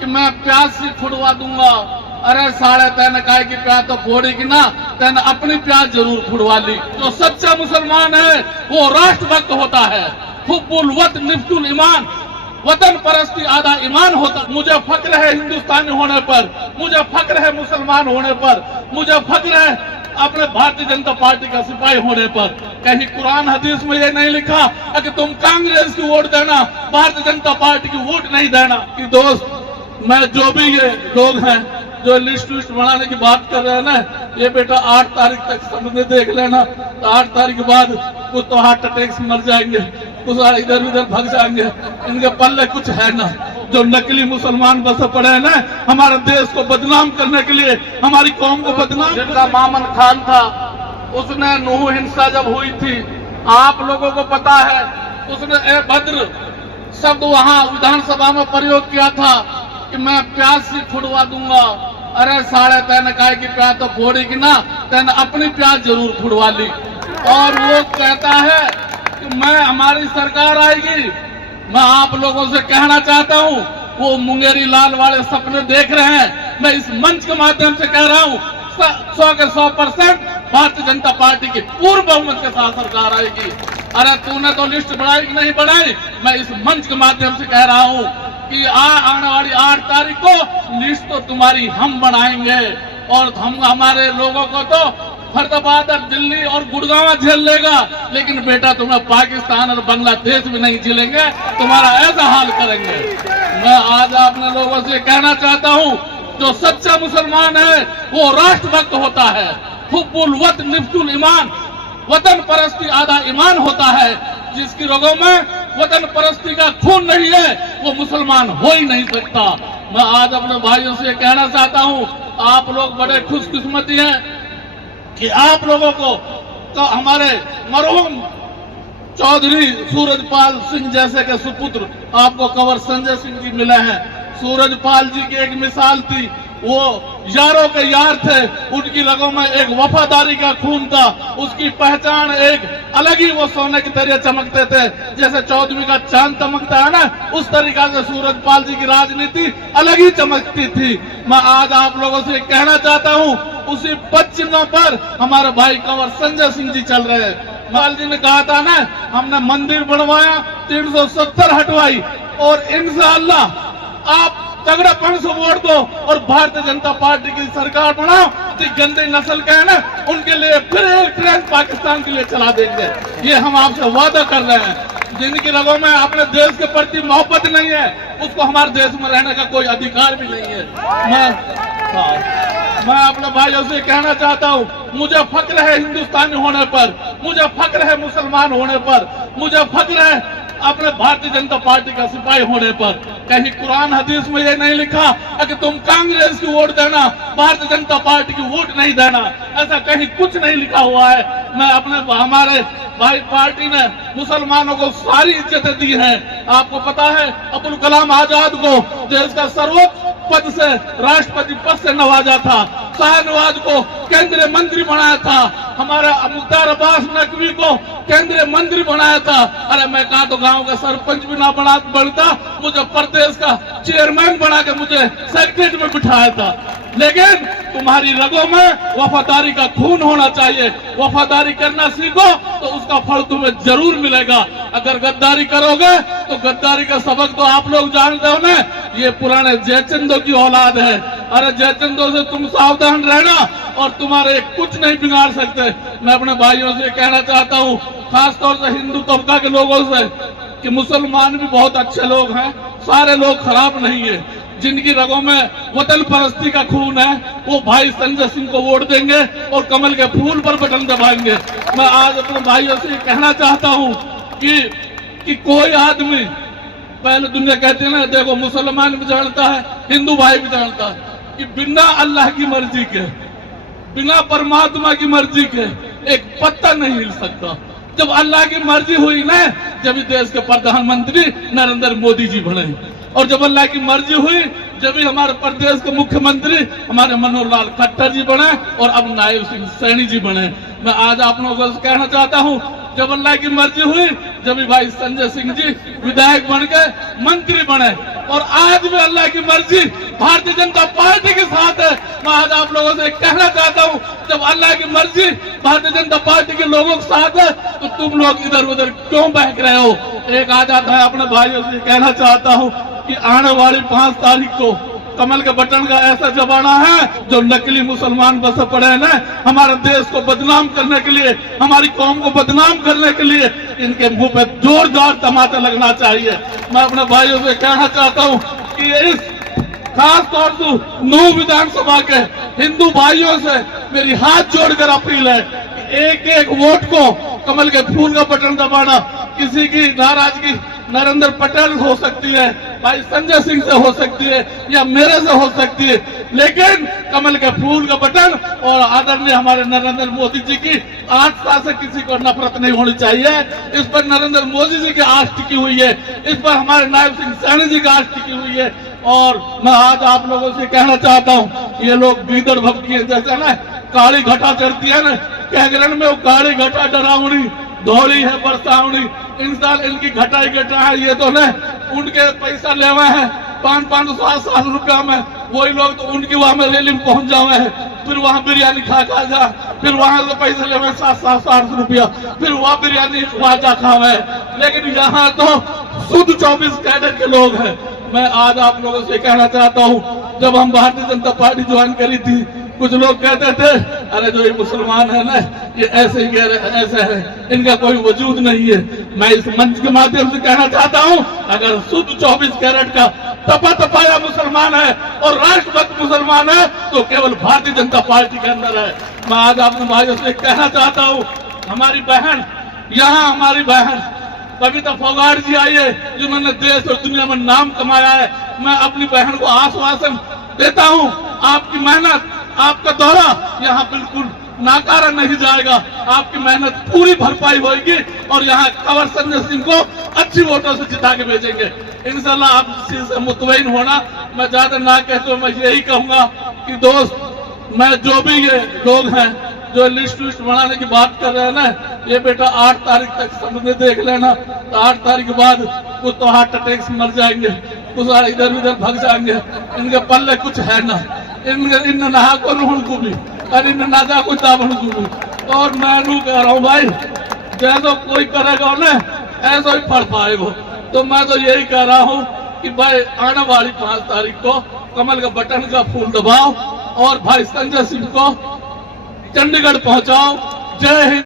कि मैं प्याज से छुड़वा दूंगा। अरे साढ़े तेन काय की प्याज तो फोड़ेगी ना, तेन अपनी प्याज जरूर छुड़वा ली। जो सच्चा मुसलमान है वो राष्ट्रभक्त होता है। हुब्बुल वतन निफ्तुल ईमान, वतन परस्ती आधा ईमान होता। मुझे फक्र है हिंदुस्तानी होने पर, मुझे फक्र है मुसलमान होने पर, मुझे फक्र है अपने भारतीय जनता पार्टी का सिपाही होने पर। कहीं कुरान हदीस में ये नहीं लिखा कि तुम कांग्रेस की वोट देना, भारतीय जनता पार्टी की वोट नहीं देना। कि दोस्त, मैं जो भी ये लोग हैं जो लिस्ट बनाने की बात कर रहे हैं ना, ये बेटा 8 तारीख तक सबने देख लेना। तो 8 तारीख के बाद कुछ तो हार्ट अटैक से मर जाएंगे, कुछ इधर उधर भाग जाएंगे। इनके पल्ले कुछ है ना। जो नकली मुसलमान बसे पड़े हैं ना हमारे देश को बदनाम करने के लिए, हमारी कौम को बदनाम। जिनका मामन खान था, उसने नूह हिंसा जब हुई थी, आप लोगों को पता है, उसने ए भद्र शब्द वहां विधानसभा में प्रयोग किया था कि मैं प्याज से छुड़वा दूंगा। अरे साढ़े तेन काय की प्याज तो फोड़ेगी ना, तेन अपनी प्याज जरूर छुड़वा ली। और वो कहता है कि मैं हमारी सरकार आएगी। मैं आप लोगों से कहना चाहता हूं, वो मुंगेरी लाल वाले सपने देख रहे हैं। मैं इस मंच के माध्यम से कह रहा हूं 100 के 100% भारतीय जनता पार्टी की पूर्ण बहुमत के साथ सरकार आएगी। अरे तूने तो लिस्ट बढ़ाई कि नहीं बढ़ाई, मैं इस मंच के माध्यम से कह रहा हूं कि आने वाली 8 तारीख को लिस्ट तो तुम्हारी हम बनाएंगे। और हम हमारे लोगों को तो फरीदाबाद और दिल्ली और गुड़गांव झेल लेगा, लेकिन बेटा तुम्हें पाकिस्तान और बांग्लादेश भी नहीं झेलेंगे, तुम्हारा ऐसा हाल करेंगे। मैं आज अपने लोगों से कहना चाहता हूं, जो सच्चा मुसलमान है वो राष्ट्रभक्त होता है। हुब्बुल वतन निफ्तुल ईमान, वतन परस्ती आधा ईमान होता है। जिसकी रगों में वतन परस्ती का खून नहीं है वो मुसलमान हो ही नहीं सकता। मैं आज अपने भाइयों से कहना चाहता हूं, आप लोग बड़े खुशकिस्मती हैं कि आप लोगों को तो हमारे मरहूम चौधरी सूरजपाल सिंह जैसे के सुपुत्र आपको कंवर संजय सिंह जी मिले हैं। सूरजपाल जी की एक मिसाल थी, वो यारों के यार थे, उनकी रगों में एक वफादारी का खून था। उसकी पहचान एक अलग ही, वो सोने की तरह चमकते थे, जैसे 14वीं का चांद चमकता है ना, उस तरीका से सूरजपाल जी की राजनीति अलग ही चमकती थी। मैं आज आप लोगों से कहना चाहता हूं, उसी पद चिन्हों पर हमारे भाई कंवर संजय सिंह जी चल रहे हैं। माल जी ने कहा था ना, हमने मंदिर बनवाया, 370 हटवाई, और इंशाअल्लाह आप तगड़ापन से वोट दो और भारतीय जनता पार्टी की सरकार बनाओ। जो गंदी नस्ल के हैं ना, उनके लिए फिर एक ट्रेन पाकिस्तान के लिए चला देंगे। ये हम आपसे वादा कर रहे हैं। जिनकी रगों में अपने देश के प्रति मोहब्बत नहीं है, उसको हमारे देश में रहने का कोई अधिकार भी नहीं है। मैं अपने भाइयों से कहना चाहता हूँ, मुझे फक्र है हिंदुस्तानी होने पर, मुझे फक्र है मुसलमान होने पर, मुझे फक्र है अपने भारतीय जनता पार्टी का सिपाही होने पर। कहीं कुरान हदीस में ये नहीं लिखा कि तुम कांग्रेस की वोट देना, भारतीय जनता पार्टी की वोट नहीं देना। ऐसा कहीं कुछ नहीं लिखा हुआ है। मैं अपने हमारे भाई पार्टी ने मुसलमानों को सारी इज्जतें दी हैं। आपको पता है अब्दुल कलाम आजाद को देश का सर्वोच्च पद से, राष्ट्रपति पद से नवाजा था। शाहनवाज को केंद्रीय मंत्री बनाया था। हमारे मुख्तार अब्बास नकवी को केंद्रीय मंत्री बनाया था। अरे मैं कहा तो गांव का सरपंच भी ना बनता, मुझे प्रदेश का चेयरमैन बना के मुझे सेक्रेटरी में बिठाया था। लेकिन तुम्हारी रगों में वफादारी का खून होना चाहिए। वफादारी करना सीखो तो उसका फल तुम्हें जरूर मिलेगा। अगर गद्दारी करोगे तो गद्दारी का सबक तो आप लोग जानते हो ना, ये पुराने जयचंदों की औलाद है। अरे जयचंदों से तुम सावधान रहना और तुम्हारे कुछ नहीं बिगाड़ सकते। मैं अपने भाइयों से कहना चाहता हूँ, खासतौर से हिंदू तबका के लोगों से, कि मुसलमान भी बहुत अच्छे लोग हैं, सारे लोग खराब नहीं है। जिनकी रगों में वतन परस्ती का खून है वो भाई संजय सिंह को वोट देंगे और कमल के फूल पर बटन दबाएंगे। मैं आज अपने भाइयों से कहना चाहता हूँ कि कोई आदमी, पहले दुनिया कहती है ना, देखो मुसलमान भी जानता है, हिंदू भाई भी जानता है कि बिना अल्लाह की मर्जी के, बिना परमात्मा की मर्जी के एक पत्ता नहीं हिल सकता। जब अल्लाह की मर्जी हुई ना, जब देश के प्रधानमंत्री नरेंद्र मोदी जी बने, और जब अल्लाह की मर्जी हुई जब भी हमारे प्रदेश के मुख्यमंत्री हमारे मनोहर लाल खट्टर जी बने और अब नायब सिंह सैनी जी बने। मैं आज आप लोगों को कहना चाहता हूँ, जब अल्लाह की मर्जी हुई जब भी भाई संजय सिंह जी विधायक बन गए, मंत्री बने, और आज भी अल्लाह की मर्जी भारतीय जनता पार्टी के साथ है। मैं आज आप लोगों से कहना चाहता हूं, जब अल्लाह की मर्जी भारतीय जनता पार्टी के लोगों के साथ है तो तुम लोग इधर उधर क्यों बहक रहे हो। एक आ जाता है, अपने भाइयों से कहना चाहता हूं कि आने वाली 5 तारीख को कमल के बटन का ऐसा जमाना है, जो नकली मुसलमान बसे पड़े हैं ना, हमारे देश को बदनाम करने के लिए, हमारी कौम को बदनाम करने के लिए, इनके मुंह पे जोरदार तमाचा लगना चाहिए। मैं अपने भाइयों से कहना चाहता हूं कि इस खास तौर से नूह विधानसभा के हिंदू भाइयों से मेरी हाथ जोड़कर अपील है कि एक एक वोट को कमल के फूल का बटन दबाना। किसी की नाराजगी नरेंद्र पटेल हो सकती है, भाई संजय सिंह से हो सकती है, या मेरे से हो सकती है, लेकिन कमल के फूल का बटन और आदरणीय हमारे नरेंद्र मोदी जी की आस्था से किसी को नफरत नहीं होनी चाहिए। इस पर नरेंद्र मोदी जी की आस टिकी हुई है, इस पर हमारे नायब सिंह सैनी जी की आस टिकी हुई है। और मैं आज आप लोगों से कहना चाहता हूँ, ये लोग गीदड़ भपकी जैसे ना काली घटा चढ़ती है ना, कैगरण में वो काली घटा डरावनी धोली है बरसावनी, इंसान इनकी घटा ही घटा है। ये तो न उनके पैसा ले हुए हैं 500-700 रुपया में, वही लोग तो उनकी वहां में रैली में पहुंच जाए हैं, फिर वहां बिरयानी खा जा, फिर वहां से पैसे ले हुए 700-800 रुपया, फिर वहां बिरयानी वाजा खावे। लेकिन यहाँ तो शुद्ध 24 कैडर के लोग हैं। मैं आज आप लोगों से कहना चाहता हूँ, जब हम भारतीय जनता पार्टी ज्वाइन करी थी, कुछ लोग कहते थे अरे जो ये मुसलमान है ना, ये ऐसे ही ऐसे है, इनका कोई वजूद नहीं है। मैं इस मंच के माध्यम से कहना चाहता हूं, अगर शुद्ध 24 कैरेट का तपा तपाया मुसलमान है और राष्ट्रभक्त मुसलमान है तो केवल भारतीय जनता पार्टी के अंदर है। मैं आज अपने भाइयों से कहना चाहता हूं, हमारी बहन यहाँ हमारी बहन कविता फोगाट जी आई है, जिन्होंने देश और दुनिया में नाम कमाया है। मैं अपनी बहन को आश्वासन देता हूं, आपकी मेहनत, आपका दौरा यहाँ बिल्कुल नाकारा नहीं जाएगा, आपकी मेहनत पूरी भरपाई होगी और यहाँ कंवर संजय सिंह को अच्छी वोटों से जिता के भेजेंगे इंशाल्लाह। आप इस चीज से मुतमईन होना। मैं ज्यादा ना कहते मैं यही कहूंगा कि दोस्त, मैं जो भी ये लोग हैं जो लिस्ट बनाने की बात कर रहे हैं ना, ये बेटा 8 तारीख तक सबने देख लेना, तो 8 तारीख के बाद कुछ तो हार्ट अटैक से मर जाएंगे, कुछ इधर उधर भाग जाएंगे, इनके पल्ले कुछ है ना, इन नहा को लूण को भी और इन नाजा को दाबन को भी। और मैं नू कह रहा हूँ भाई, जैसा कोई करेगा ना ऐसा ही फल पाएगा। तो मैं तो यही कह रहा हूँ कि भाई आने वाली 5 तारीख को कमल का बटन का फूल दबाओ और भाई संजय सिंह को चंडीगढ़ पहुंचाओ। जय हिंद।